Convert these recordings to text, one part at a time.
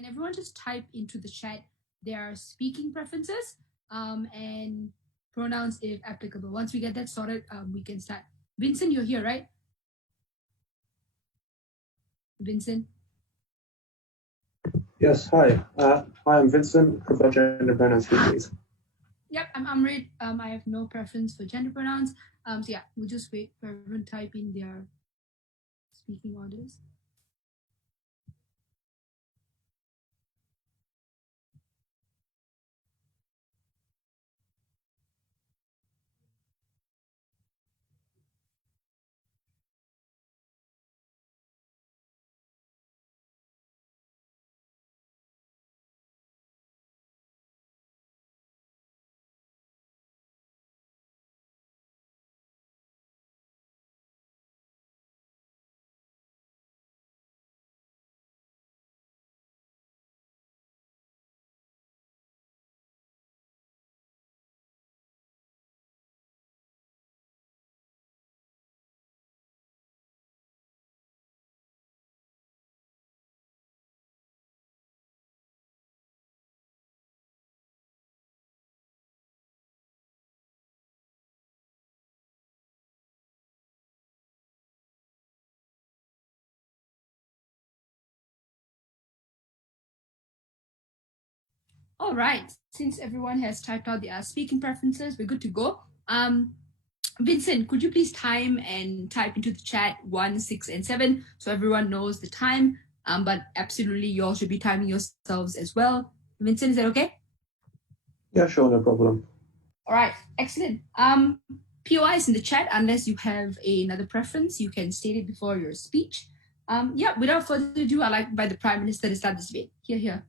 can everyone just type into the chat their speaking preferences and pronouns if applicable. Once we get that sorted, we can start. Vincent, you're here, right? Vincent? Yes, hi. Hi, I'm Vincent. Prefer gender pronouns, please. Yep, I'm Amrit. I have no preference for gender pronouns. So yeah, we'll just wait for everyone to type in their speaking orders. All right, since everyone has typed out their speaking preferences, we're good to go. Vincent, could you please time and type into the chat 1, 6, and 7 so everyone knows the time? But absolutely, you all should be timing yourselves as well. Vincent, is that okay? Yeah, sure, no problem. All right, excellent. POI is in the chat. Unless you have another preference, you can state it before your speech. Yeah, without further ado, I'd like to invite the Prime Minister to start this debate. Here.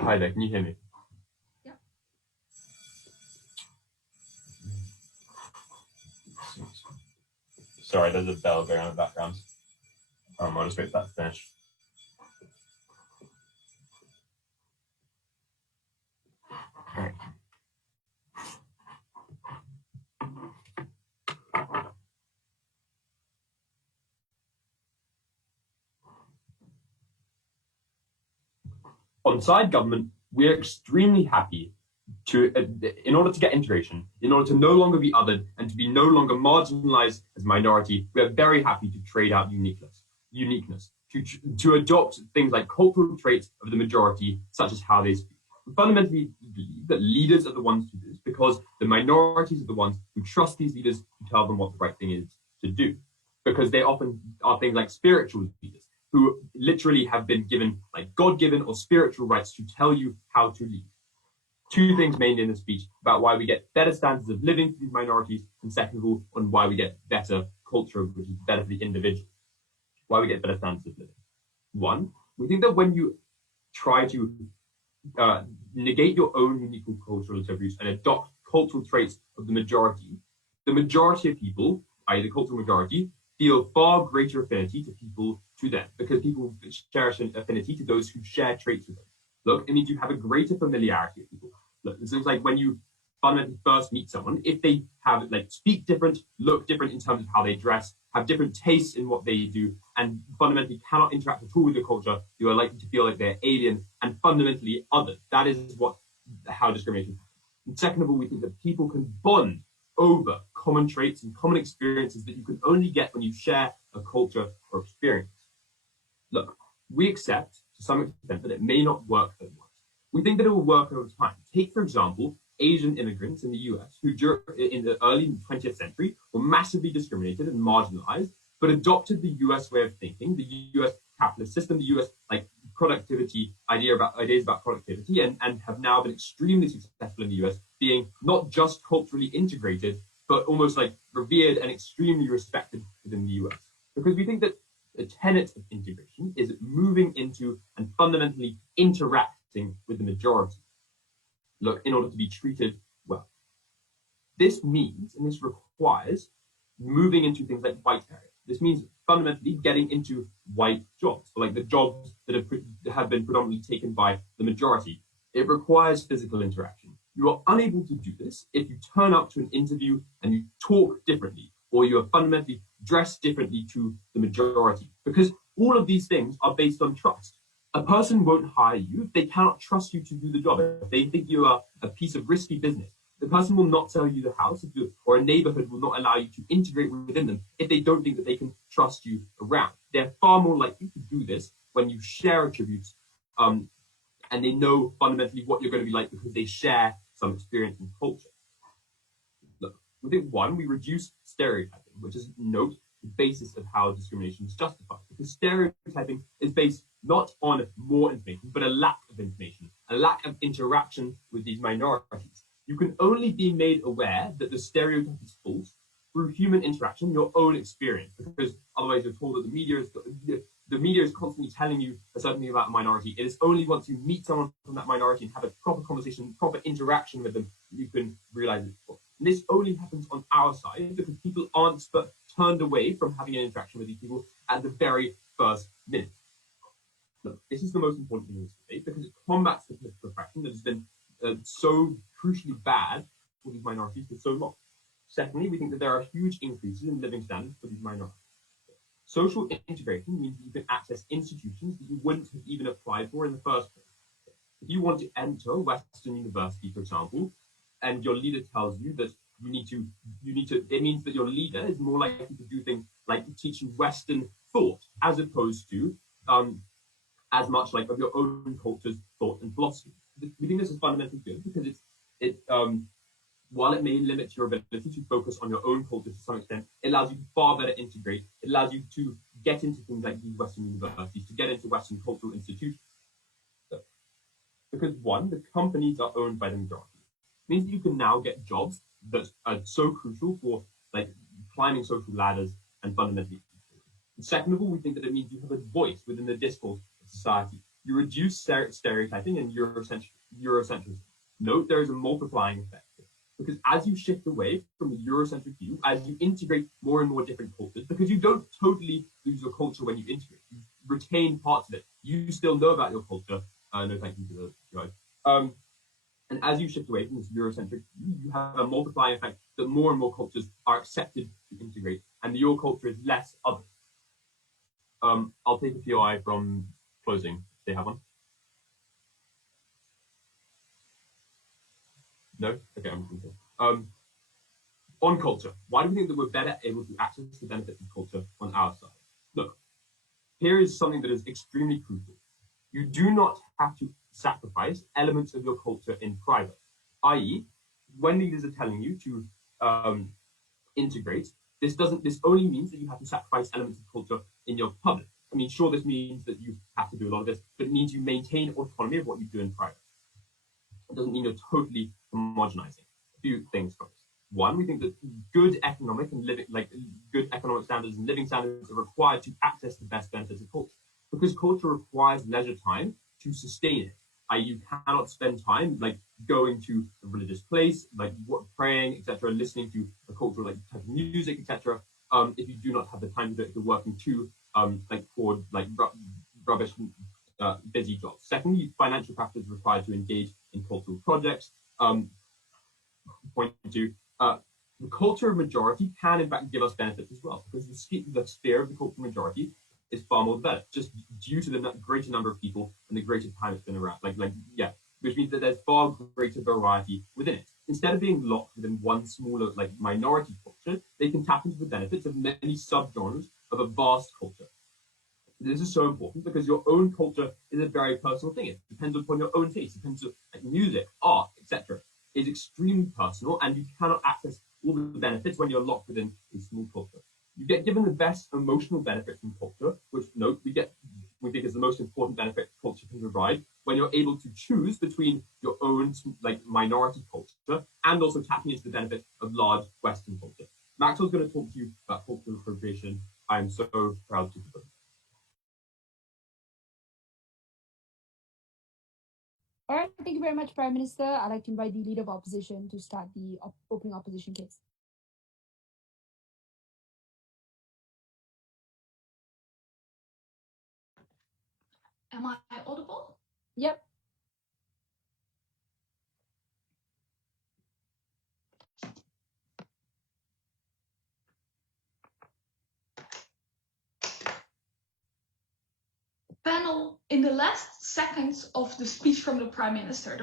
Hi there, can you hear me? Yeah. Sorry, there's a bell going on in the background. I'll just wait for that to finish. Right. On side government, we're extremely happy to, in order to get integration, in order to no longer be othered and to be no longer marginalized as a minority, we are very happy to trade out uniqueness, to adopt things like cultural traits of the majority, such as how they speak. We fundamentally believe that leaders are the ones to do this because the minorities are the ones who trust these leaders to tell them what the right thing is to do. Because they often are things like spiritual leaders who literally have been given like God-given or spiritual rights to tell you how to lead. Two things mainly in the speech about why we get better standards of living for these minorities, and second of all, on why we get better culture, which is better for the individual. Why we get better standards of living. One, we think that when you try to negate your own unique cultural attributes and adopt cultural traits of the majority of people, i.e. the cultural majority, feel far greater affinity to people to them because people cherish an affinity to those who share traits with them. Look, it means you have a greater familiarity with people. Look, it seems like when you fundamentally first meet someone, if they have like speak different, look different in terms of how they dress, have different tastes in what they do, and fundamentally cannot interact at all with your culture, you are likely to feel like they're alien and fundamentally other. That is how discrimination happens. And second of all, we think that people can bond over common traits and common experiences that you can only get when you share a culture or experience. Look, we accept to some extent that it may not work at once. We think that it will work over time. Take, for example, Asian immigrants in the US who in the early 20th century were massively discriminated and marginalized, but adopted the US way of thinking, the US capitalist system, the US like productivity ideas about productivity, and have now been extremely successful in the US, being not just culturally integrated, but almost like revered and extremely respected within the US. Because we think that the tenet of integration is moving into and fundamentally interacting with the majority. Look, in order to be treated well. This means, and this requires, moving into things like white areas. This means fundamentally getting into white jobs, or like the jobs that have been predominantly taken by the majority. It requires physical interaction. You are unable to do this if you turn up to an interview and you talk differently, or you are fundamentally dressed differently to the majority, because all of these things are based on trust. A person won't hire you if they cannot trust you to do the job. If they think you are a piece of risky business, the person will not sell you the house, or a neighborhood will not allow you to integrate within them if they don't think that they can trust you around. They're far more likely to do this when you share attributes, and they know fundamentally what you're going to be like because they share some experience and culture. Look, within one, we reduce stereotyping, which is, note, the basis of how discrimination is justified. Because stereotyping is based not on more information, but a lack of information, a lack of interaction with these minorities. You can only be made aware that the stereotype is false through human interaction, your own experience, because otherwise you're told that the media is constantly telling you a certain thing about a minority. It is only once you meet someone from that minority and have a proper conversation, proper interaction with them, you can realize it's false. And this only happens on our side because people aren't turned away from having an interaction with these people at the very first minute. Look, this is the most important thing in this debate because it combats the political oppression that has been so crucially bad for these minorities for so long. Secondly, we think that there are huge increases in living standards for these minorities. Social integration means that you can access institutions that you wouldn't have even applied for in the first place. If you want to enter Western University, for example, and your leader tells you that you need to, it means that your leader is more likely to do things like teach you Western thought, as opposed to as much like of your own culture's thought and philosophy. We think this is fundamentally good because while it may limit your ability to focus on your own culture to some extent, it allows you to far better integrate. It allows you to get into things like these Western universities, to get into Western cultural institutions. Because one, the companies are owned by the majority. It means that you can now get jobs that are so crucial for like climbing social ladders and fundamentally. And second of all, we think that it means you have a voice within the discourse of society. You reduce stereotyping and Eurocentrism. Note there is a multiplying effect. Because as you shift away from the Eurocentric view, as you integrate more and more different cultures, because you don't totally lose your culture when you integrate, you retain parts of it. You still know about your culture. No, thank you to the guys. And as you shift away from this Eurocentric view, you have a multiplying effect that more and more cultures are accepted to integrate, and your culture is less other. I'll take a POI from closing. They have one? No? Okay, I'm going to on culture, why do we think that we're better able to access the benefits of culture on our side? Look, here is something that is extremely crucial. You do not have to sacrifice elements of your culture in private, i.e., when leaders are telling you to integrate, this only means that you have to sacrifice elements of culture in your public. I mean, sure, this means that you have to do a lot of this, but it means you maintain autonomy of what you do in private. It doesn't mean you're totally homogenizing. A few things first. One, we think that good economic standards and living standards are required to access the best benefits of culture, because culture requires leisure time to sustain it. You cannot spend time like going to a religious place, like praying, etc., listening to a cultural like type of music, etc. If you do not have the time to do it, if you're working too rubbish, busy jobs. Secondly, financial capital is required to engage in cultural projects. Point two, the culture of majority can in fact give us benefits as well, because the sphere of the cultural majority is far more better, just due to the greater number of people and the greater time it's been around. Which means that there's far greater variety within it. Instead of being locked within one smaller minority culture, they can tap into the benefits of many subgenres of a vast culture. This is so important because your own culture is a very personal thing. It depends upon your own taste. It depends on music, art, etc. It's extremely personal, and you cannot access all the benefits when you're locked within a small culture. You get given the best emotional benefit from culture, which we think is the most important benefit culture can provide, when you're able to choose between your own minority culture and also tapping into the benefit of large Western culture. Maxwell's going to talk to you about cultural appropriation. I am so proud to do. All right, thank you very much, Prime Minister. I'd like to invite the Leader of Opposition to start the opening opposition case. Am I audible? Yep. Panel, in the last seconds of the speech from the Prime Minister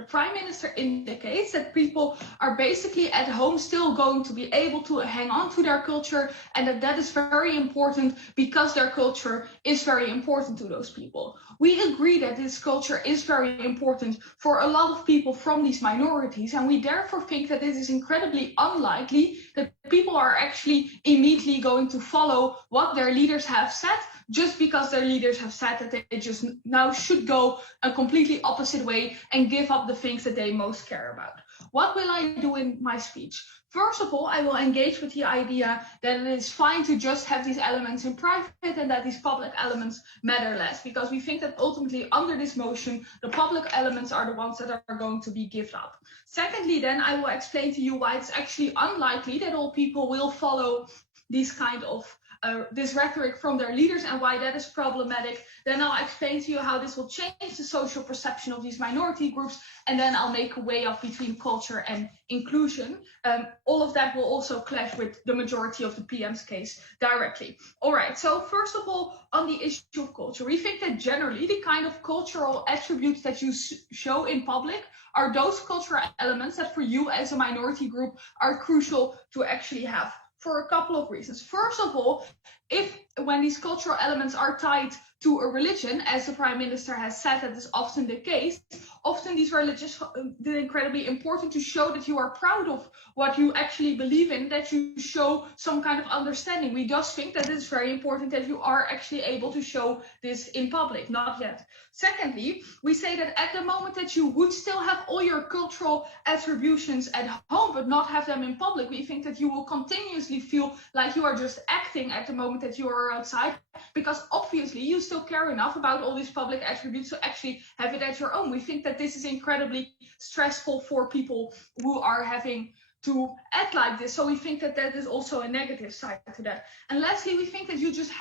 indicates that people are basically at home still going to be able to hang on to their culture, and that is very important because their culture is very important to those people. We agree that this culture is very important for a lot of people from these minorities, and we therefore think that it is incredibly unlikely that people are actually immediately going to follow what their leaders have said, just because their leaders have said that they just now should go a completely opposite way and give up the things that they most care about. What will I do in my speech? First of all, I will engage with the idea that it is fine to just have these elements in private and that these public elements matter less, because we think that ultimately under this motion, the public elements are the ones that are going to be given up. Secondly, then I will explain to you why it's actually unlikely that all people will follow these kind of this rhetoric from their leaders and why that is problematic. Then I'll explain to you how this will change the social perception of these minority groups, and then I'll make a way up between culture and inclusion. All of that will also clash with the majority of the PM's case directly. All right, so first of all, on the issue of culture, we think that generally the kind of cultural attributes that you show in public are those cultural elements that for you as a minority group are crucial to actually have, for a couple of reasons. First of all, when these cultural elements are tied to a religion, as the Prime Minister has said that is often the case, often these religions are incredibly important to show that you are proud of what you actually believe in, that you show some kind of understanding. We just think that it's very important that you are actually able to show this in public. Not yet. Secondly, we say that at the moment that you would still have all your cultural attributions at home but not have them in public, we think that you will continuously feel like you are just acting at the moment that you are outside, because obviously you still care enough about all these public attributes to actually have it at your own. We think that this is incredibly stressful for people who are having to act like this. So we think that that is also a negative side to that. And lastly, we think that you just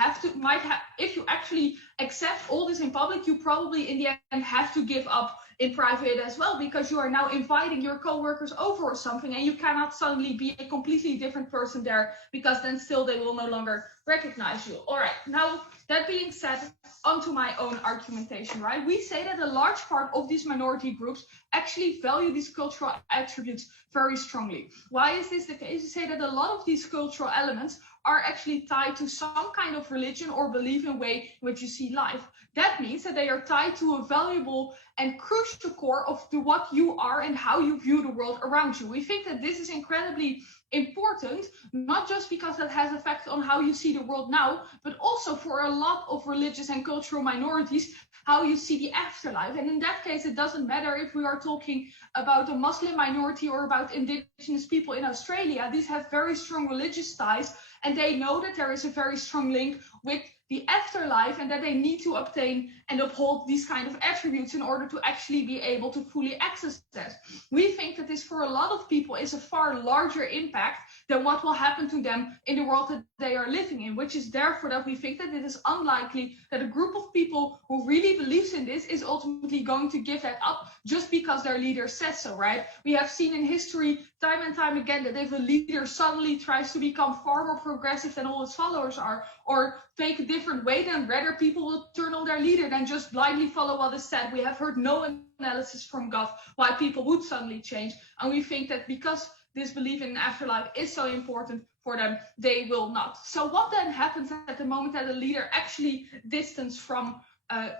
if you actually accept all this in public, you probably in the end have to give up in private as well, because you are now inviting your co-workers over or something, and you cannot suddenly be a completely different person there, because then still they will no longer recognize you. All right, now that being said, onto my own argumentation, right? We say that a large part of these minority groups actually value these cultural attributes very strongly. Why is this the case? We say that a lot of these cultural elements are actually tied to some kind of religion or belief in way in which you see life. That means that they are tied to a valuable and crucial core of what you are and how you view the world around you. We think that this is incredibly important, not just because that has effect on how you see the world now, but also for a lot of religious and cultural minorities, how you see the afterlife. And in that case, it doesn't matter if we are talking about a Muslim minority or about indigenous people in Australia. These have very strong religious ties, and they know that there is a very strong link with the afterlife, and that they need to obtain and uphold these kind of attributes in order to actually be able to fully access that. We think that this for a lot of people is a far larger impact than what will happen to them in the world that they are living in, which is therefore that we think that it is unlikely that a group of people who really believes in this is ultimately going to give that up just because their leader says so, right? We have seen in history time and time again that if a leader suddenly tries to become far more progressive than all his followers are, or take a different way, then rather people will turn on their leader than just blindly follow what is said. We have heard no analysis from Gov why people would suddenly change, and we think that because this belief in an afterlife is so important for them, they will not. So what then happens at the moment that a leader actually distances from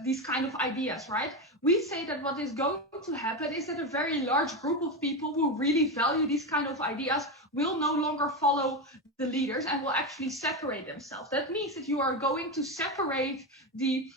these kind of ideas, right? We say that what is going to happen is that a very large group of people who really value these kind of ideas will no longer follow the leaders and will actually separate themselves. That means that you are going to separate the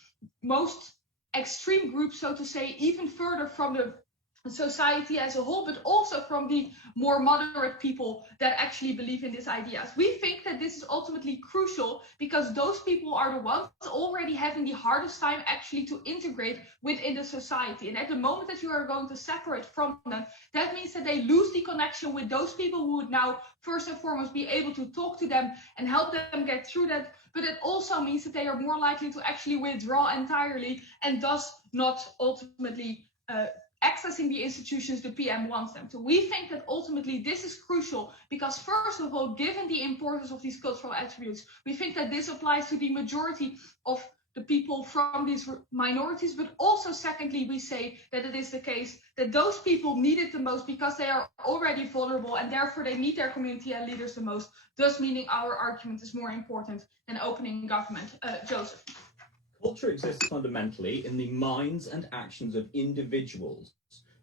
most extreme groups, so to say, even further from the society as a whole, but also from the more moderate people that actually believe in these ideas. We think that this is ultimately crucial because those people are the ones already having the hardest time actually to integrate within the society. And at the moment that you are going to separate from them, that means that they lose the connection with those people who would now first and foremost be able to talk to them and help them get through that. But it also means that they are more likely to actually withdraw entirely and thus not ultimately accessing the institutions the PM wants them to. We think that ultimately this is crucial because, first of all, given the importance of these cultural attributes, we think that this applies to the majority of the people from these minorities, but also secondly, we say that it is the case that those people need it the most because they are already vulnerable and therefore they need their community and leaders the most, thus meaning our argument is more important than opening government. Joseph. Culture exists fundamentally in the minds and actions of individuals.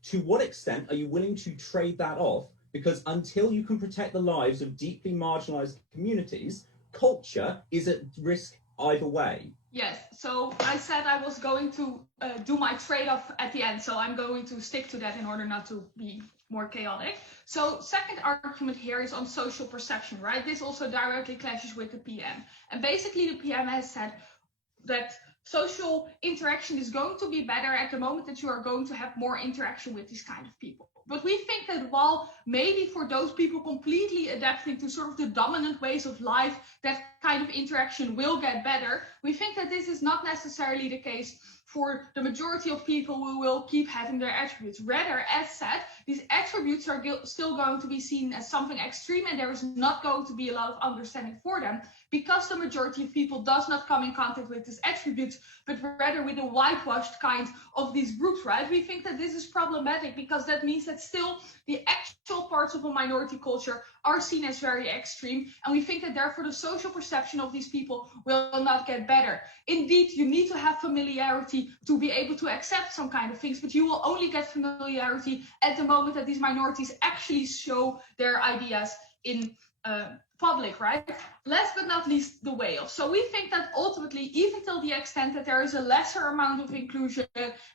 To what extent are you willing to trade that off? Because until you can protect the lives of deeply marginalized communities, culture is at risk either way. Yes, so I said I was going to do my trade-off at the end, so I'm going to stick to that in order not to be more chaotic. So second argument here is on social perception, right? This also directly clashes with the PM. And basically the PM has said that social interaction is going to be better at the moment that you are going to have more interaction with these kind of people. But we think that while maybe for those people completely adapting to sort of the dominant ways of life, that kind of interaction will get better, we think that this is not necessarily the case for the majority of people who will keep having their attributes. Rather, as said, these attributes are still going to be seen as something extreme and there is not going to be a lot of understanding for them because the majority of people does not come in contact with these attributes, but rather with a whitewashed kind of these groups, right? We think that this is problematic because that means that still the actual parts of a minority culture are seen as very extreme, and we think that therefore the social perception of these people will not get better. Indeed, you need to have familiarity to be able to accept some kind of things, but you will only get familiarity at the moment that these minorities actually show their ideas in public, right? Last but not least, the way of. So we think that ultimately, even till the extent that there is a lesser amount of inclusion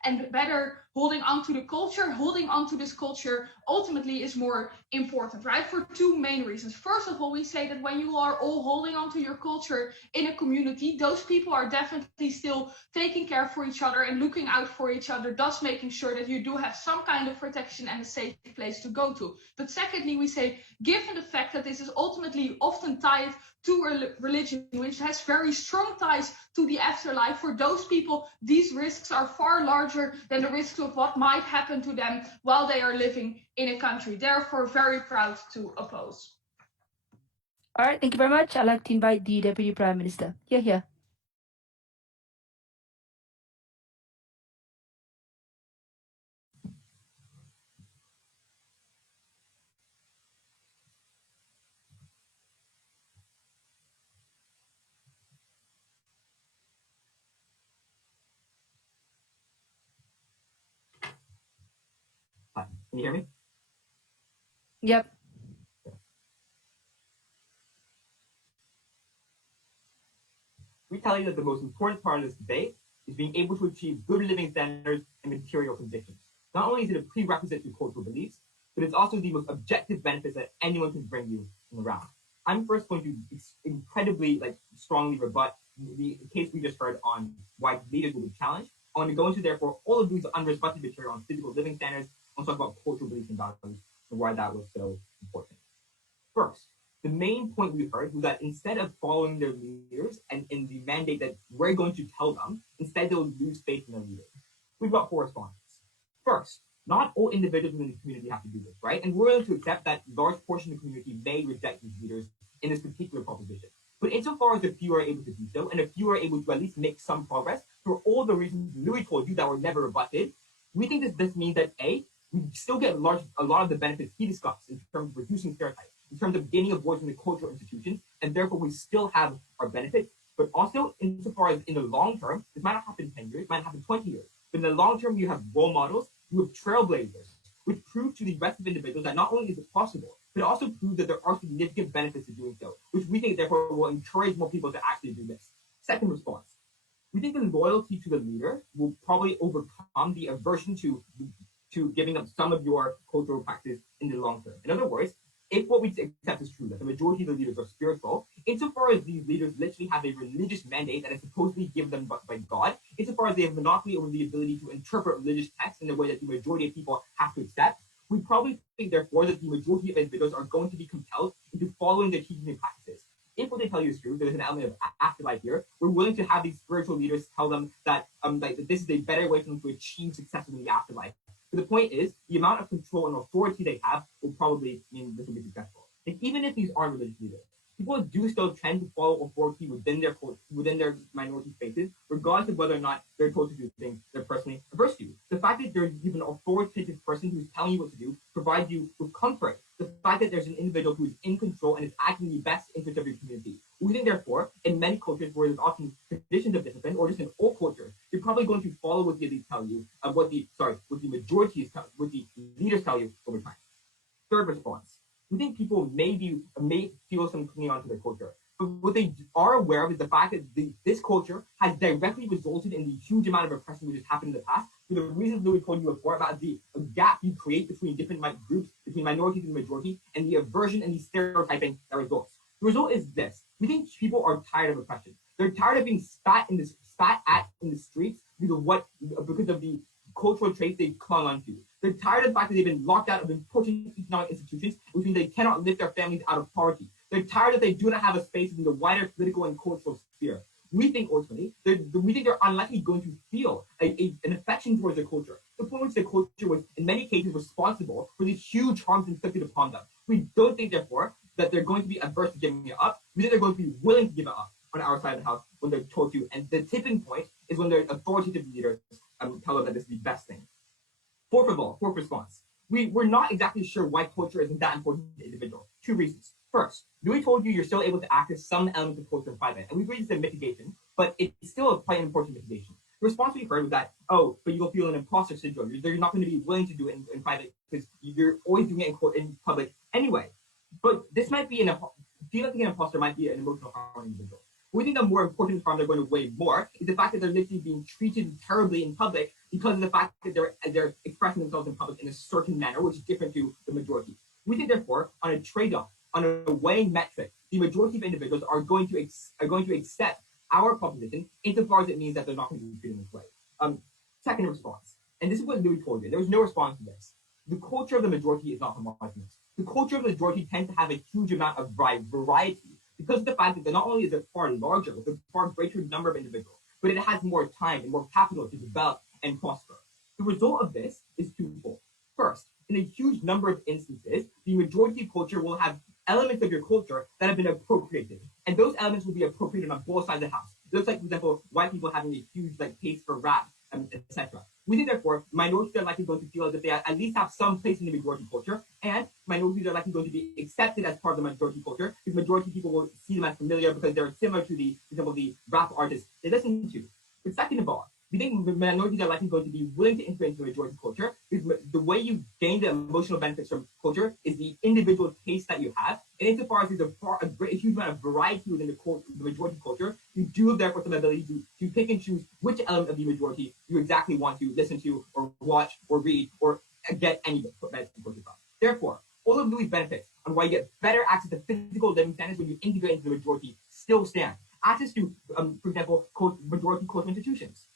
and better holding on to the culture, holding on to this culture ultimately is more important, right? For two main reasons. First of all, we say that when you are all holding on to your culture in a community, those people are definitely still taking care for each other and looking out for each other, thus making sure that you do have some kind of protection and a safe place to go to. But secondly, we say, given the fact that this is ultimately often tied to a religion which has very strong ties to the afterlife, for those people, these risks are far larger than the risks of what might happen to them while they are living in a country. Therefore, very proud to oppose. All right, thank you very much. I'd like to invite the Deputy Prime Minister. Here. Hi, can you hear me? Yep. We tell you that the most important part of this debate is being able to achieve good living standards and material conditions. Not only is it a prerequisite to cultural beliefs, but it's also the most objective benefits that anyone can bring you in the round. I'm first going to incredibly strongly rebut the case we just heard on why leaders will be challenged. I want to go into therefore all of these unrebutted material on physical living standards. I want to talk about cultural beliefs and values and why that was so important. First, the main point we heard was that instead of following their leaders and in the mandate that we're going to tell them, instead they'll lose faith in their leaders. We've got four responses. First, not all individuals in the community have to do this, right? And we're willing to accept that large portion of the community may reject these leaders in this particular proposition. But insofar as a few are able to do so, and a few are able to at least make some progress for all the reasons Louis told you that were never rebutted, we think that this means that A, we still get a lot of the benefits he discussed in terms of reducing stereotypes, in terms of gaining a voice in the cultural institutions, and therefore we still have our benefits. But also, insofar as in the long term, this might not happen in 10 years, it might happen 20 years. But in the long term, you have role models, you have trailblazers, which prove to the rest of individuals that not only is it possible, but it also proves that there are significant benefits to doing so, which we think therefore will encourage more people to actually do this. Second response. We think the loyalty to the leader will probably overcome the aversion to to giving up some of your cultural practices in the long term. In other words, if what we accept is true, that the majority of the leaders are spiritual, insofar as these leaders literally have a religious mandate that is supposedly given them by God, insofar as they have monopoly over the ability to interpret religious texts in the way that the majority of people have to accept, we probably think, therefore, that the majority of individuals are going to be compelled into following their teaching and practices. If what they tell you is true, there's an element of afterlife here. We're willing to have these spiritual leaders tell them that this is a better way for them to achieve success in the afterlife. But the point is, the amount of control and authority they have will probably mean this will be successful. And even if these aren't religious leaders, people do still tend to follow authority within their minority spaces, regardless of whether or not they're told to do things they're personally averse to. The fact that there's even an authoritative person who's telling you what to do provides you with comfort. The fact that there's an individual who is in control and is acting in the best interest of your community. We think, therefore, in many cultures where there's often traditions of discipline, or just in all cultures, you're probably going to follow what the elites tell you, what the leaders tell you over time. Third response. We think people may feel some clinging on to their culture. But what they are aware of is the fact that this culture has directly resulted in the huge amount of oppression which has happened in the past, for the reasons Louis told you before about the gap you create between different groups, between minorities and the majority, and the aversion and the stereotyping that results. The result is this. We think people are tired of oppression. They're tired of being spat at in the streets because of the cultural traits they've clung onto. They're tired of the fact that they've been locked out of important economic institutions, which means they cannot lift their families out of poverty. They're tired that they do not have a space in the wider political and cultural sphere. We think ultimately, they're unlikely going to feel an affection towards their culture. The point which their culture was, in many cases, responsible for these huge harms inflicted upon them. We don't think, therefore, that they're going to be adverse to giving it up. We think they're going to be willing to give it up on our side of the house when they're told to. And the tipping point is when their authoritative leaders tell them that this is the best thing. Fourth response. We're not exactly sure why culture isn't that important to individuals. Two reasons. First, Louis told you you're still able to access some elements of culture in private. And we agree it's a mitigation, but it's still quite an important mitigation. The response we heard was that, but you'll feel an imposter syndrome. You're not going to be willing to do it in private because you're always doing it in public anyway. But this might be feel like being an imposter might be an emotional harm on an individual. We think the more important harm they're going to weigh more is the fact that they're literally being treated terribly in public because of the fact that they're expressing themselves in public in a certain manner, which is different to the majority. We think, therefore, on a trade-off, on a weighing metric, the majority of individuals are going to accept our proposition insofar as it means that they're not going to be treated this way. Second response, and this is what Louis told you. There was no response to this. The culture of the majority is not homogenous. The culture of the majority tends to have a huge amount of variety because of the fact that not only is it far larger, with a far greater number of individuals, but it has more time and more capital to develop and prosper. The result of this is twofold. First, in a huge number of instances, the majority culture will have elements of your culture that have been appropriated. And those elements will be appropriated on both sides of the house. It looks like, for example, white people having a huge taste for rap, etc. We think, therefore, minorities are likely going to feel as if they at least have some place in the majority culture, and minorities are likely going to be accepted as part of the majority culture, because majority people will see them as familiar because they're similar to for example, the rap artists they listen to. But second of all, we think minorities are likely going to be willing to integrate into the majority culture because the way you gain the emotional benefits from culture is the individual taste that you have. And insofar as there's a huge amount of variety within the majority culture, you do have therefore some ability to pick and choose which element of the majority you exactly want to listen to or watch or read or get any benefit from. Therefore, all of Louis' benefits on why you get better access to physical living standards when you integrate into the majority still stand. Access to, for example, majority cultural institutions.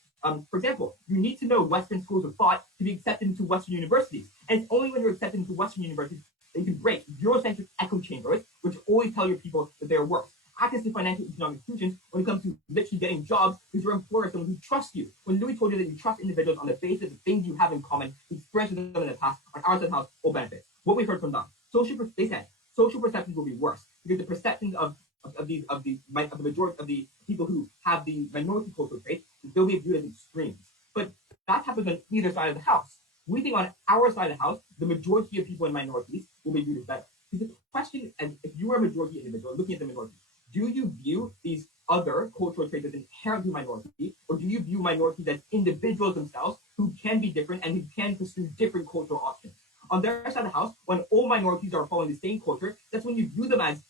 For example, you need to know Western schools of thought to be accepted into Western universities. And it's only when you're accepted into Western universities that you can break Eurocentric echo chambers, which always tell your people that they're worse. Access to financial economic institutions when it comes to literally getting jobs because your employer is someone who trusts you. When Louis told you that you trust individuals on the basis of things you have in common, experiences with them in the past, on our side of the house, all benefits. What we heard from them, they said social perceptions will be worse because the perceptions of the majority of the people who have the minority cultural traits, they'll be viewed as extremes. But that happens on either side of the house. We think on our side of the house, the majority of people in minorities will be viewed as better. Because the question, and if you are a majority individual looking at the minority, do you view these other cultural traits as inherent to minority, or do you view minorities as individuals themselves who can be different and who can pursue different cultural options? On their side of the house, when all minorities are following the same culture, that's when you view them as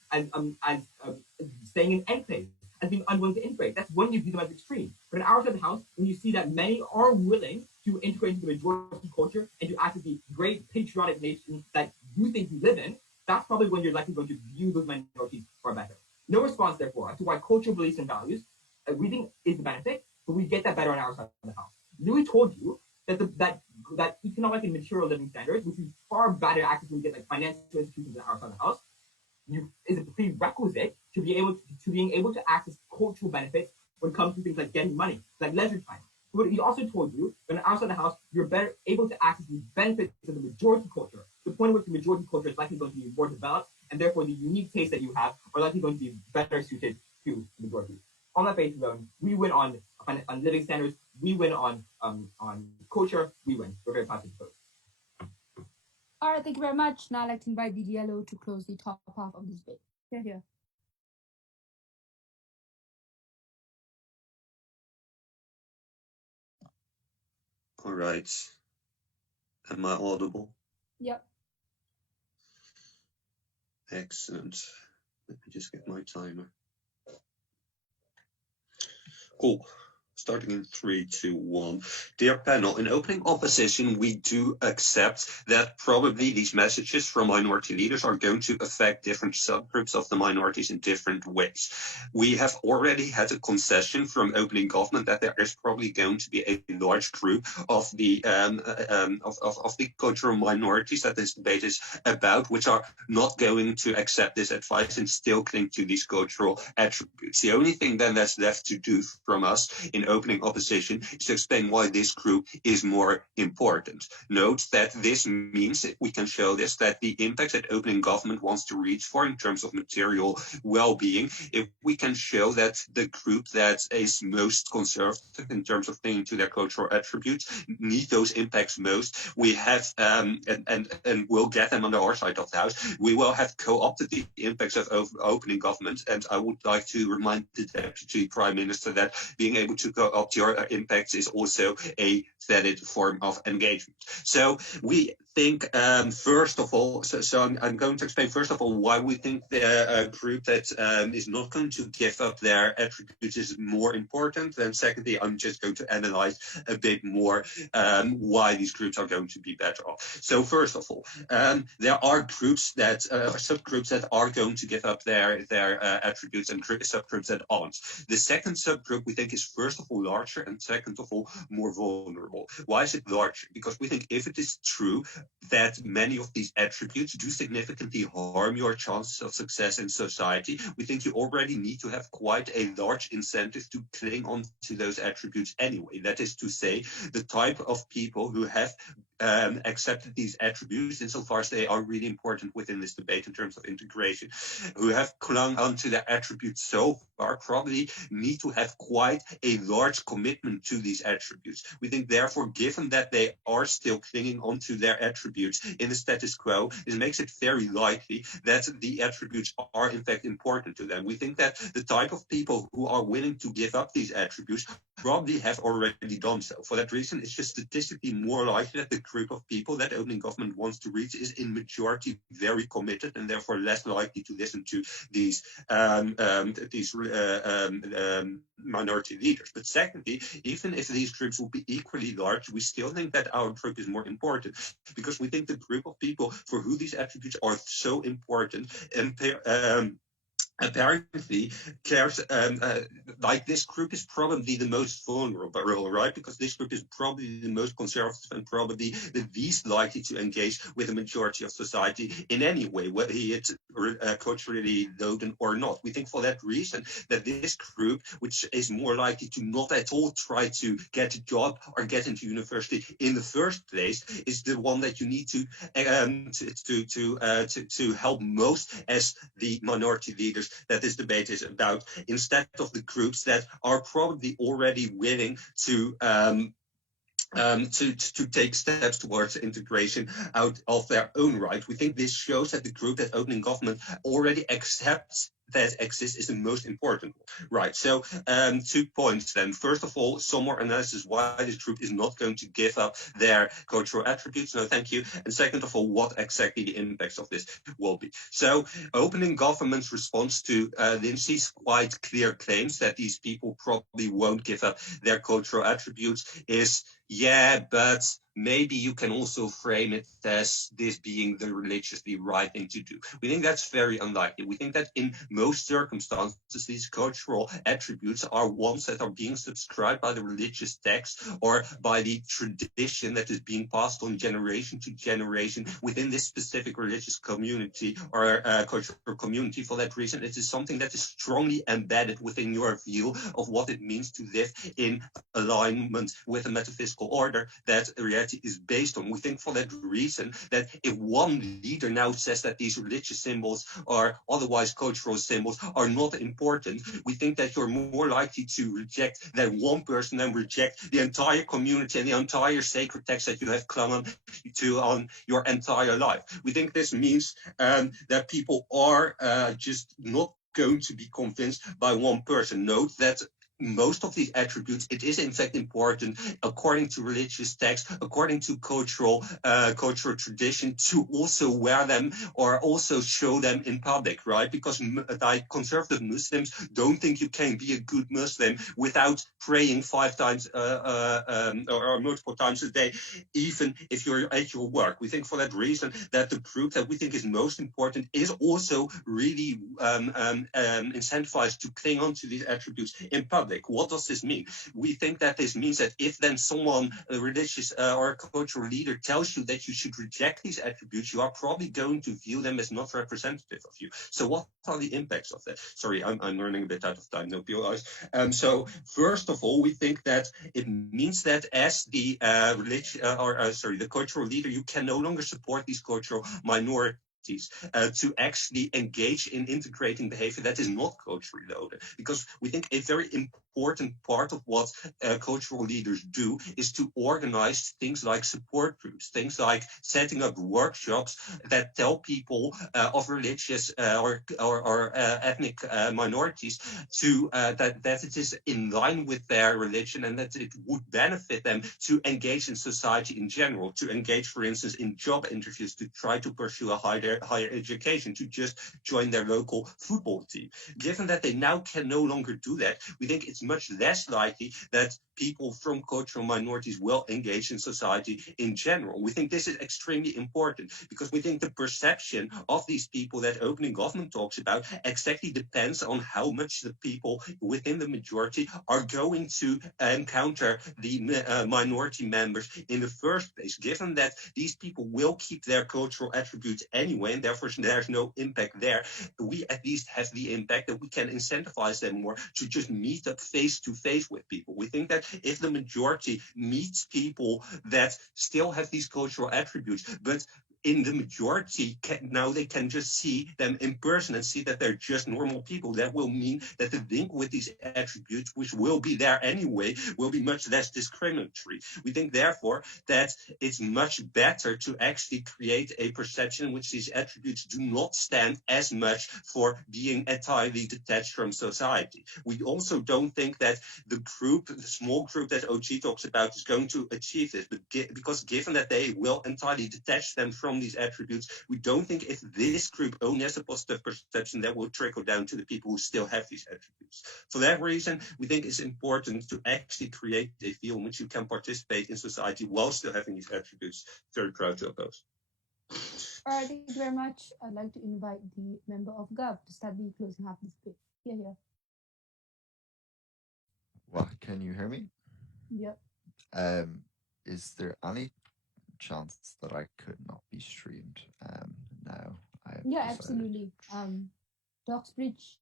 staying in enclaves, as being unwilling to integrate. That's when you view them as extreme. But in our side of the house, when you see that many are willing to integrate into the majority culture and to access the great patriotic nation that you think you live in, that's probably when you're likely going to view those minorities far better. No response, therefore, as to why cultural beliefs and values we think is the benefit, but we get that better on our side of the house. Louis told you that that economic and material living standards, which is far better access when we get like financial institutions on our side of the house, is a prerequisite to being able to access cultural benefits when it comes to things like getting money, like leisure time. But he also told you that outside the house, you're better able to access the benefits of the majority culture, the point at which the majority culture is likely going to be more developed, and therefore the unique tastes that you have are likely going to be better suited to the majority. On that basis alone, we win on living standards, we win on culture, we win. We're very positive. All right, thank you very much. Now I'd like to invite the DLO to close the top half of this debate. Here. All right. Am I audible? Yep. Excellent. Let me just get my timer. Cool. Starting in 3, 2, 1. Dear panel, in opening opposition, we do accept that probably these messages from minority leaders are going to affect different subgroups of the minorities in different ways. We have already had a concession from opening government that there is probably going to be a large group of the cultural minorities that this debate is about, which are not going to accept this advice and still cling to these cultural attributes. The only thing then that's left to do from us in opening opposition is to explain why this group is more important. Note that this means, if we can show this, that the impact that opening government wants to reach for in terms of material well-being, if we can show that the group that is most conservative in terms of clinging to their cultural attributes need those impacts most, we have and we'll get them on our side of the house. We will have co-opted the impacts of opening government, and I would like to remind the Deputy Prime Minister that being able to go up to your impacts is also a vetted form of engagement. So we think, first of all, I'm going to explain first of all why we think the group that is not going to give up their attributes is more important. Then secondly, I'm just going to analyze a bit more why these groups are going to be better off. So first of all, there are groups that subgroups that are going to give up their attributes and subgroups that aren't. The second subgroup we think is first of all larger and second of all more vulnerable. Why is it larger? Because we think if it is true that many of these attributes do significantly harm your chances of success in society, we think you already need to have quite a large incentive to cling on to those attributes anyway. That is to say, the type of people who have accepted these attributes insofar as they are really important within this debate in terms of integration, who have clung onto their attributes so far probably need to have quite a large commitment to these attributes. We think therefore, given that they are still clinging onto their attributes in the status quo, it makes it very likely that the attributes are in fact important to them. We think that the type of people who are willing to give up these attributes probably have already done so. For that reason, it's just statistically more likely that the group of people that opening government wants to reach is in majority very committed and therefore less likely to listen to these minority leaders. But secondly, even if these groups will be equally large, we still think that our group is more important because we think the group of people for who these attributes are so important and apparently cares like this group is probably the most vulnerable, right? Because this group is probably the most conservative and probably the least likely to engage with the majority of society in any way, whether it's culturally loaded or not. We think for that reason that this group, which is more likely to not at all try to get a job or get into university in the first place, is the one that you need to help most as the minority leaders that this debate is about, instead of the groups that are probably already willing to take steps towards integration out of their own right. We think this shows that the group that opening government already accepts that exists is the most important one. Right. So 2 points then. First of all, some more analysis why this group is not going to give up their cultural attributes. No, thank you. And second of all, what exactly the impacts of this will be. So opening government's response to Linsey's quite clear claims that these people probably won't give up their cultural attributes is, yeah, but maybe you can also frame it as this being the religiously right thing to do. We think that's very unlikely. We think that in most circumstances, these cultural attributes are ones that are being subscribed by the religious text or by the tradition that is being passed on generation to generation within this specific religious community or cultural community. For that reason, it is something that is strongly embedded within your view of what it means to live in alignment with a metaphysical order that reality is based on. We think for that reason that if one leader now says that these religious symbols or otherwise cultural symbols are not important, we think that you're more likely to reject that one person than reject the entire community and the entire sacred text that you have clung on to on your entire life. We think this means that people are just not going to be convinced by one person. Note that most of these attributes, it is in fact important, according to religious texts, according to cultural tradition, to also wear them or also show them in public, right? Because like conservative Muslims don't think you can be a good Muslim without praying 5 times or multiple times a day, even if you're at your work. We think for that reason that the group that we think is most important is also really incentivized to cling on to these attributes in public. What does this mean? We think that this means that if then someone, a religious or a cultural leader, tells you that you should reject these attributes, you are probably going to view them as not representative of you. So what are the impacts of that? Sorry, I'm running a bit out of time, no realize. So first of all, we think that it means that as the the cultural leader, you can no longer support these cultural minorities to actually engage in integrating behavior that is not culturally loaded. Because we think a very important part of what cultural leaders do is to organize things like support groups, things like setting up workshops that tell people of religious or ethnic minorities to that it is in line with their religion and that it would benefit them to engage in society in general, to engage, for instance, in job interviews, to try to pursue a higher education, to just join their local football team. Given that they now can no longer do that, we think it's much less likely that people from cultural minorities will engage in society in general. We think this is extremely important because we think the perception of these people that opening government talks about exactly depends on how much the people within the majority are going to encounter the minority members in the first place. Given that these people will keep their cultural attributes anyway, and therefore there's no impact there, we at least have the impact that we can incentivize them more to just meet up face to face with people. We think that if the majority meets people that still have these cultural attributes, but in the majority, now they can just see them in person and see that they're just normal people. That will mean that the link with these attributes, which will be there anyway, will be much less discriminatory. We think, therefore, that it's much better to actually create a perception in which these attributes do not stand as much for being entirely detached from society. We also don't think that the small group that OG talks about is going to achieve this, because given that they will entirely detach them from these attributes, we don't think if this group only has a positive perception, that will trickle down to the people who still have these attributes. For that reason, we think it's important to actually create a field in which you can participate in society while still having these attributes. Very proud to oppose. All right, thank you very much. I'd like to invite the member of Gov to start the closing half of this bit. Here. Well, can you hear me? Yep. Is there any chance that I could not be streamed now? Yeah, absolutely. Doxbridge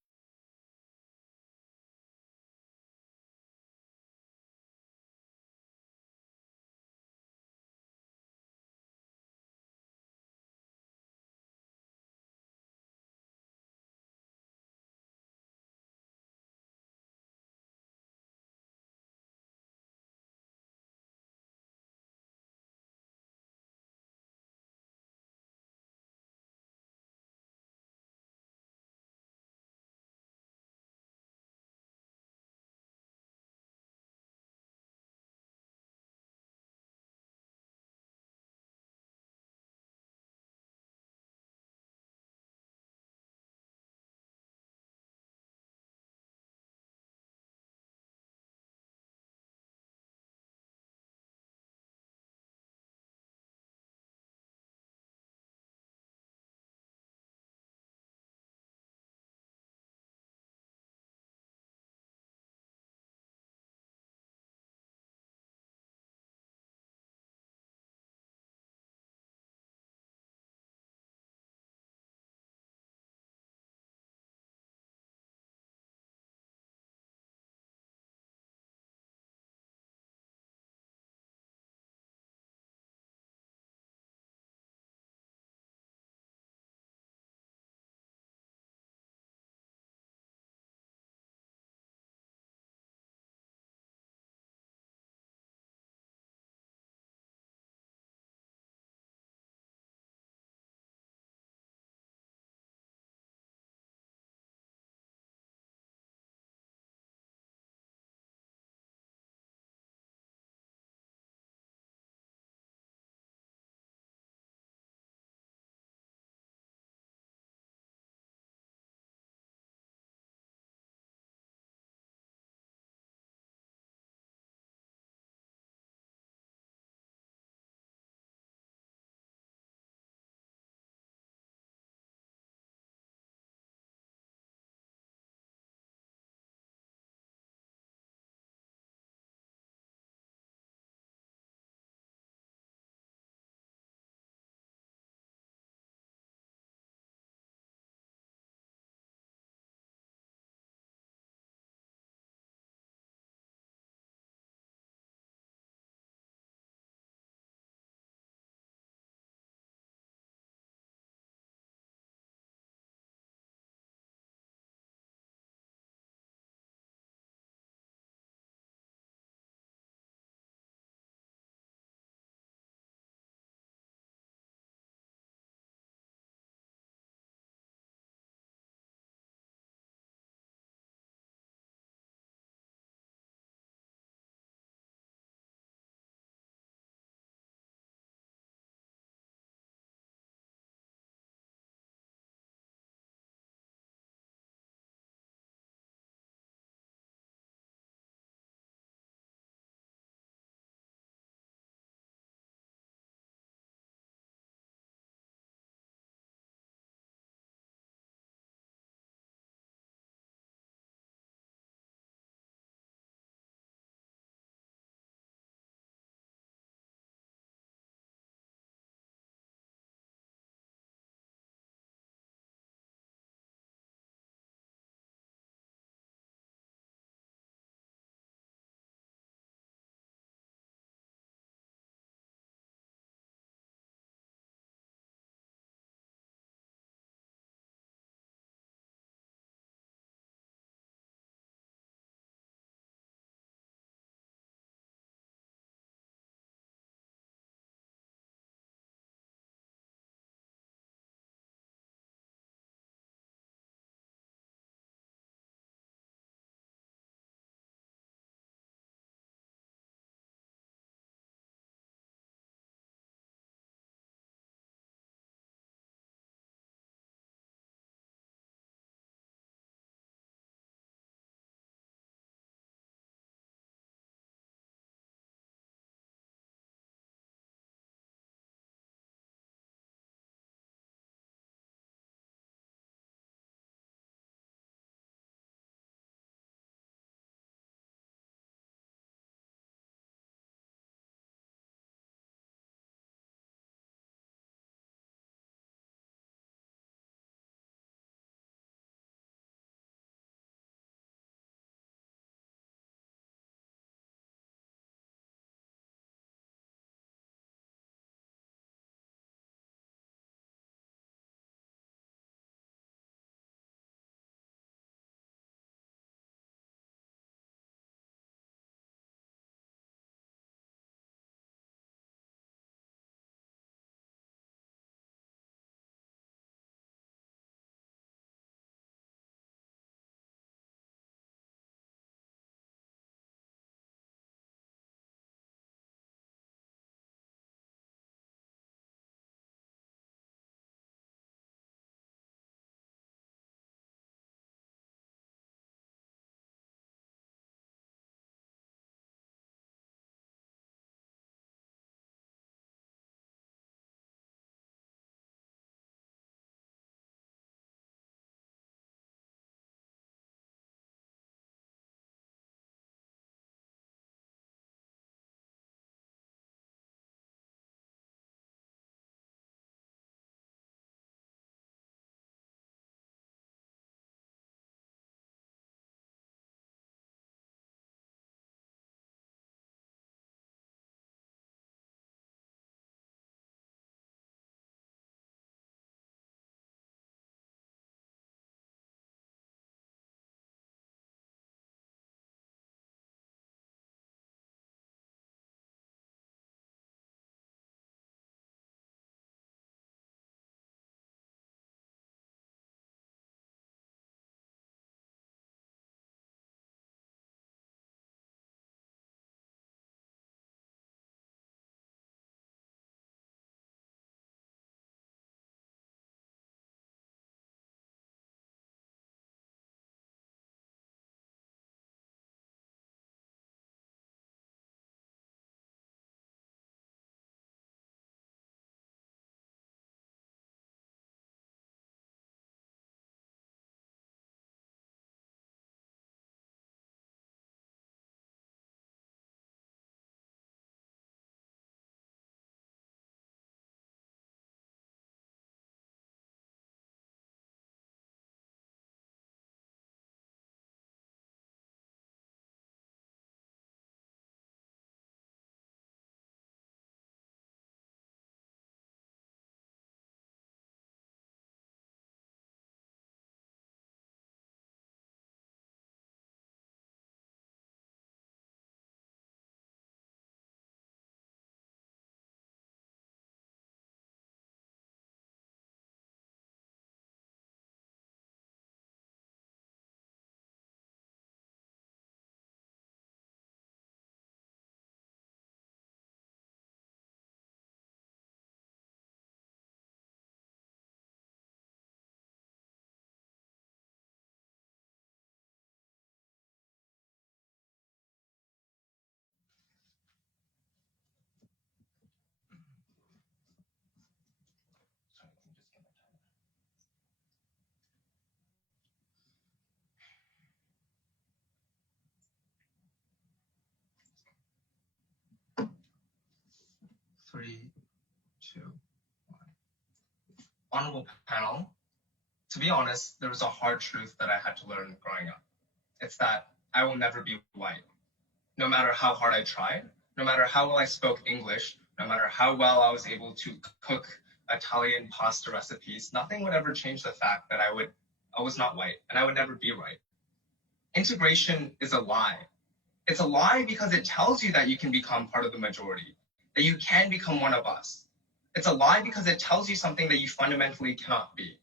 3, 2, 1. Honorable panel, to be honest, there was a hard truth that I had to learn growing up. It's that I will never be white. No matter how hard I tried, no matter how well I spoke English, no matter how well I was able to cook Italian pasta recipes, nothing would ever change the fact that I was not white, and I would never be white. Integration is a lie. It's a lie because it tells you that you can become part of the majority, that you can become one of us. It's a lie because it tells you something that you fundamentally cannot be.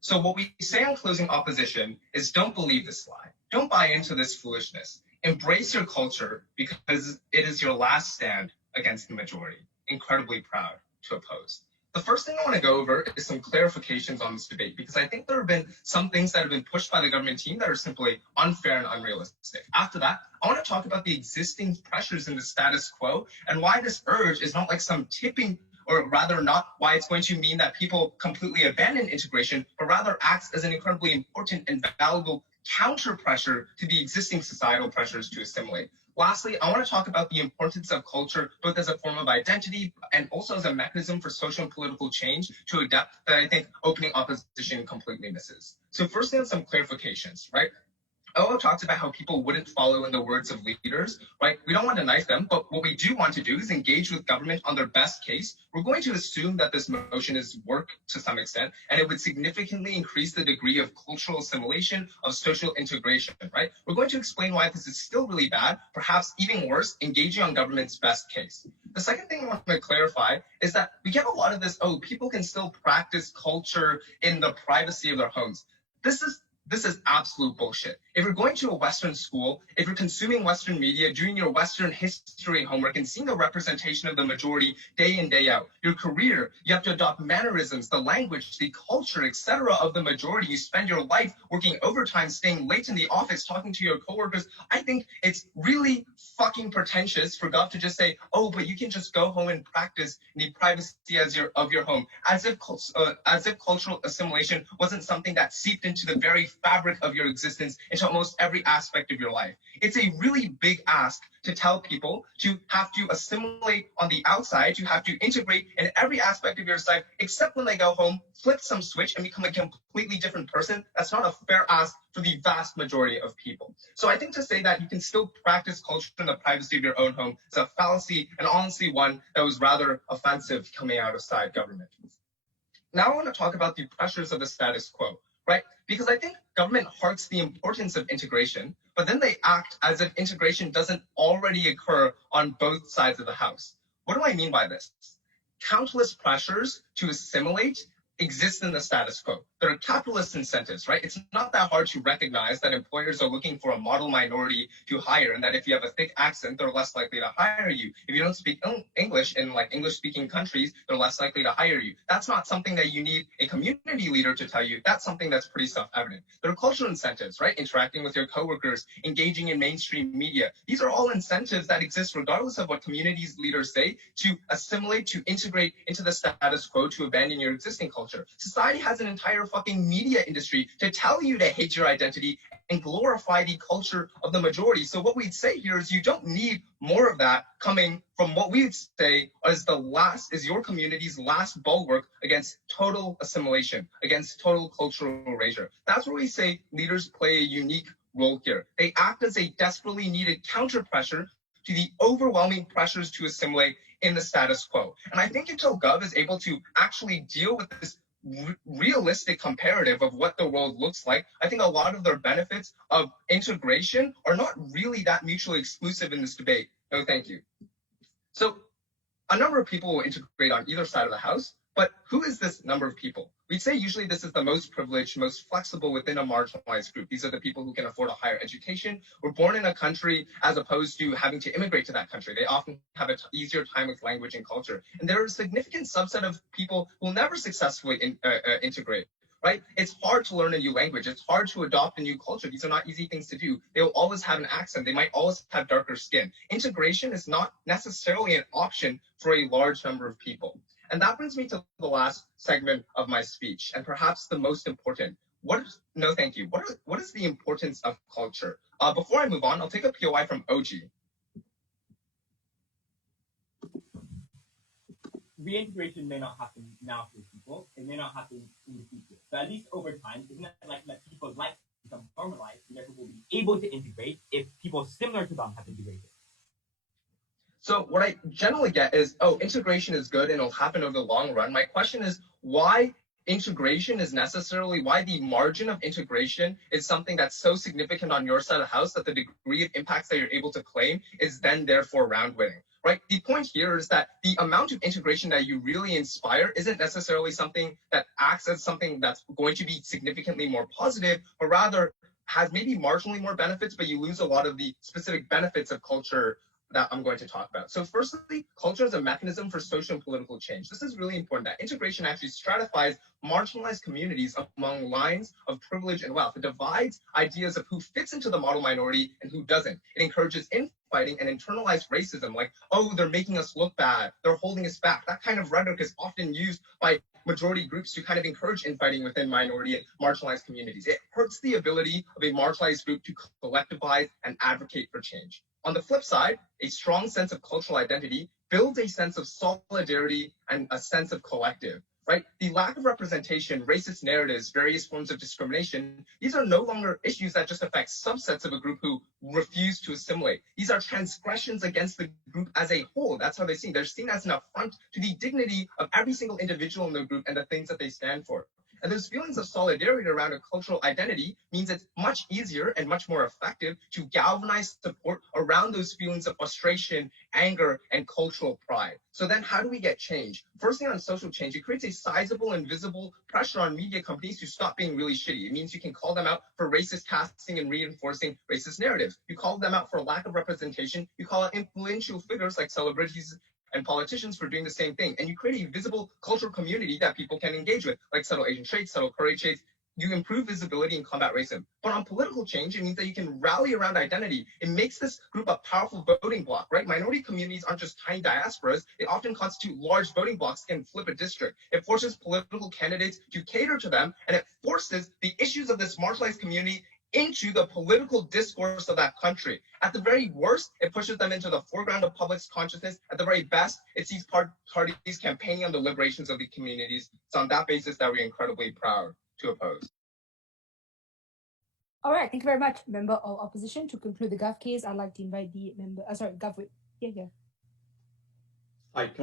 So what we say on closing opposition is don't believe this lie. Don't buy into this foolishness. Embrace your culture because it is your last stand against the majority. Incredibly proud to oppose. The first thing I want to go over is some clarifications on this debate, because I think there have been some things that have been pushed by the government team that are simply unfair and unrealistic. After that, I want to talk about the existing pressures in the status quo and why this urge is not like some tipping, or rather not why it's going to mean that people completely abandon integration, but rather acts as an incredibly important and valuable counter pressure to the existing societal pressures to assimilate. Lastly, I want to talk about the importance of culture, both as a form of identity and also as a mechanism for social and political change to a depth that I think opening opposition completely misses. So firstly, on some clarifications, right? OO talked about how people wouldn't follow in the words of leaders, right? We don't want to knife them, but what we do want to do is engage with government on their best case. We're going to assume that this motion is work to some extent, and it would significantly increase the degree of cultural assimilation, of social integration, right? We're going to explain why this is still really bad, perhaps even worse, engaging on government's best case. The second thing I want to clarify is that we get a lot of this, people can still practice culture in the privacy of their homes. This is absolute bullshit. If you're going to a Western school, if you're consuming Western media, doing your Western history homework and seeing the representation of the majority day in, day out, your career, you have to adopt mannerisms, the language, the culture, etc. of the majority. You spend your life working overtime, staying late in the office, talking to your coworkers. I think it's really fucking pretentious for Gov to just say, but you can just go home and practice in the privacy of your home, as if cultural assimilation wasn't something that seeped into the very fabric of your existence, into almost every aspect of your life. It's a really big ask to tell people to have to assimilate on the outside, to have to integrate in every aspect of your life, except when they go home, flip some switch and become a completely different person. That's not a fair ask for the vast majority of people. So I think to say that you can still practice culture in the privacy of your own home is a fallacy, and honestly one that was rather offensive coming out of side government. Now I want to talk about the pressures of the status quo, right? Because I think government harks the importance of integration, but then they act as if integration doesn't already occur on both sides of the house. What do I mean by this? Countless pressures to assimilate exist in the status quo. There are capitalist incentives, right? It's not that hard to recognize that employers are looking for a model minority to hire, and that if you have a thick accent, they're less likely to hire you. If you don't speak English in like English-speaking countries, they're less likely to hire you. That's not something that you need a community leader to tell you. That's something that's pretty self-evident. There are cultural incentives, right? Interacting with your coworkers, engaging in mainstream media. These are all incentives that exist regardless of what communities leaders say to assimilate, to integrate into the status quo, to abandon your existing culture. Society has an entire fucking media industry to tell you to hate your identity and glorify the culture of the majority. So what we'd say here is you don't need more of that coming from what we'd say is your community's last bulwark against total assimilation, against total cultural erasure. That's where we say leaders play a unique role here. They act as a desperately needed counter pressure to the overwhelming pressures to assimilate in the status quo. And I think until Gov is able to actually deal with this realistic comparative of what the world looks like, I think a lot of their benefits of integration are not really that mutually exclusive in this debate. No, thank you. So a number of people will integrate on either side of the house, but who is this number of people? We'd say usually this is the most privileged, most flexible within a marginalized group. These are the people who can afford a higher education, were born in a country as opposed to having to immigrate to that country. They often have an easier time with language and culture. And there are a significant subset of people who will never successfully integrate. Right? It's hard to learn a new language. It's hard to adopt a new culture. These are not easy things to do. They will always have an accent. They might always have darker skin. Integration is not necessarily an option for a large number of people. And that brings me to the last segment of my speech, and perhaps the most important. What is the importance of culture? Before I move on, I'll take a POI from OG. reintegration may not happen now for people, it may not happen in the future, but at least over time, isn't it like that people's life become normalized and therefore will be able to integrate if people similar to them have integrated? So what I generally get is, oh, integration is good and it'll happen over the long run. My question is why integration is necessarily, why the margin of integration is something that's so significant on your side of the house that the degree of impacts that you're able to claim is then therefore round winning, right? The point here is that the amount of integration that you really inspire isn't necessarily something that acts as something that's going to be significantly more positive, but rather has maybe marginally more benefits, but you lose a lot of the specific benefits of culture that I'm going to talk about. So firstly, culture is a mechanism for social and political change. This is really important, that integration actually stratifies marginalized communities among lines of privilege and wealth. It divides ideas of who fits into the model minority and who doesn't. It encourages infighting and internalized racism, like, oh, they're making us look bad, they're holding us back. That kind of rhetoric is often used by majority groups to kind of encourage infighting within minority and marginalized communities. It hurts the ability of a marginalized group to collectivize and advocate for change. On the flip side, a strong sense of cultural identity builds a sense of solidarity and a sense of collective, right? The lack of representation, racist narratives, various forms of discrimination, these are no longer issues that just affect subsets of a group who refuse to assimilate. These are transgressions against the group as a whole. That's how they're seen. They're seen as an affront to the dignity of every single individual in the group and the things that they stand for. And those feelings of solidarity around a cultural identity means it's much easier and much more effective to galvanize support around those feelings of frustration, anger, and cultural pride. So then how do we get change? First thing on social change, it creates a sizable and visible pressure on media companies to stop being really shitty. It means you can call them out for racist casting and reinforcing racist narratives. You call them out for lack of representation. You call out influential figures like celebrities and politicians for doing the same thing. And you create a visible cultural community that people can engage with, like subtle Asian traits, subtle Korean traits. You improve visibility and combat racism. But on political change, it means that you can rally around identity. It makes this group a powerful voting bloc, right? Minority communities aren't just tiny diasporas. They often constitute large voting blocs and flip a district. It forces political candidates to cater to them, and it forces the issues of this marginalized community into the political discourse of that country. At the very worst, it pushes them into the foreground of public consciousness. At the very best, it sees parties campaigning on the liberations of the communities. It's on that basis that we're incredibly proud to oppose. All right, thank you very much, member of opposition. To conclude the Gov case, I'd like to invite the member, Gov Whip. Yeah. Hi, can I